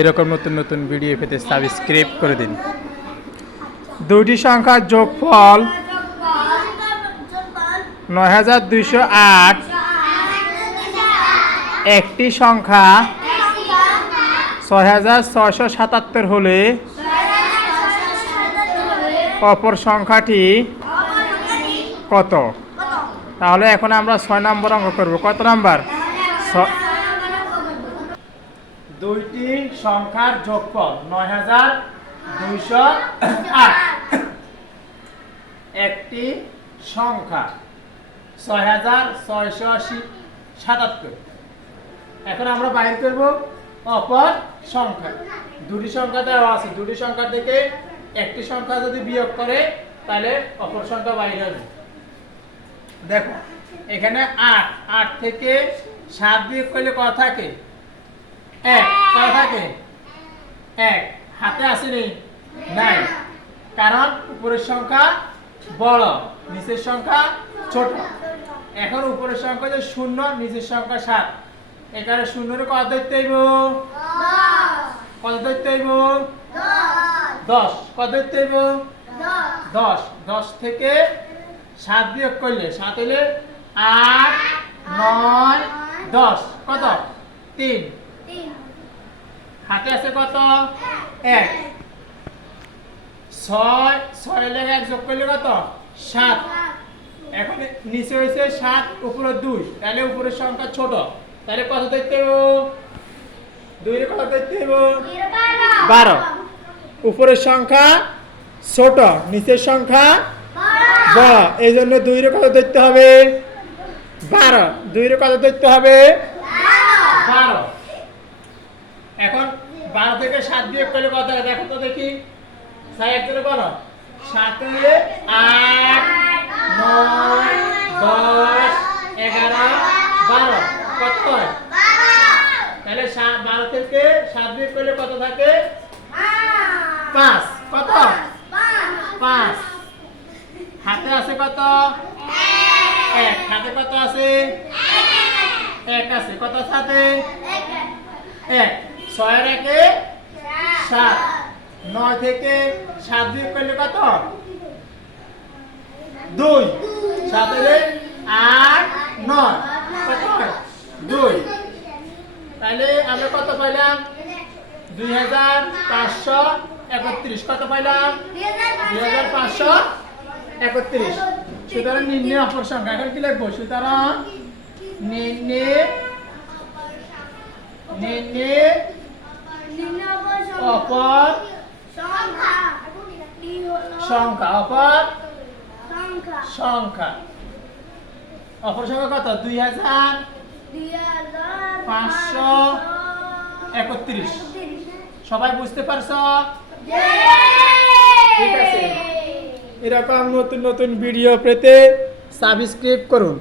এরকম নতুন নতুন ভিডিও পেতে সাবস্ক্রাইব করে দিন। দুইটি সংখ্যার যোগফল ৯২০৮। একটি সংখ্যা ৬৬৭৭ হলে অপর সংখ্যাটি কত? তাহলে এখন আমরা ৬ নম্বর অঙ্ক করব। কত নাম্বার? দুইটি সংখ্যার যোগফল ৯২০৮। একটি সংখ্যা ৬৬৭৭। এখন আমরা বাইর করব অপর সংখ্যা। দুটি সংখ্যা দেওয়া আছে, দুটি সংখ্যা থেকে একটি সংখ্যা যদি বিয়োগ করে তাহলে অপর সংখ্যা বাইর হবে। দেখো এখানে ৮, ৮ থেকে ৭ বিয়োগ করলে কত থাকে? ১। কত থাকে? ১। হাতে আসেনি? নাই, কারণ উপরের সংখ্যা বড়, নিচের সংখ্যা ছোট। এখন উপরের সংখ্যা যে ০, নিচের সংখ্যা ৭। এখানে ০ কত ধরতে হইব? কত ধরতে হইব? ১০। কত ধরতে হইব? ১০। ১০ থেকে ৭ বিয়োগ করলে ৭ হইলে ৮, ৯, ১০। কত? ৩। হাতে আছে কত? ১। ৬, ৬ লেগে ১ যোগ করলে কত? ৭। এখন নিচে হয়েছে ৭, উপরে ২, তাহলে উপরের সংখ্যা ছোট, তাহলে কত ধরতে হইব? ২ এর কত ধরতে হইব? ১২। উপরের সংখ্যা ছোট, নিচের সংখ্যা বড়, এই জন্য ২ এর কত ধরতে হবে? ১২। ২ এর কত ধরতে হবে? ১২। এখন ১২ থেকে ৭ বিয়োগ করলে কত হয় দেখো তো দেখি। ৬ একজনে বলো। ৭ হলে ৮, ৯, ১০, ১১, ১২। কত হয়? তাহলে ১২ থেকে ৭ বিয়োগ করলে কত থাকে? ৫। কত? ৫। হাতে আছে কত? ১। হাতে কত আছে? ১ আছে। কত আছে? ১। ৬ এর ১ এ ৭। ৯ থেকে ৭ বিয়োগ করলে কত? ২। ৭ হলে ৮, ৯। কত হয়? ২। তাহলে আমরা কত পাইলাম? ২৫৩১। কত পাইলাম? ২৫৩১। সুতরাং নিম্নে অপর সংখ্যা। এখন কি লিখবো? সুতরাং নিম্নে অপর সংখ্যা। অপর সংখ্যা। অপর সংখ্যা কত? ২৫৩১। সবাই বুঝতে পারছো? ঠিক আছে, এরকম নতুন নতুন ভিডিও পেতে সাবস্ক্রাইব করুন।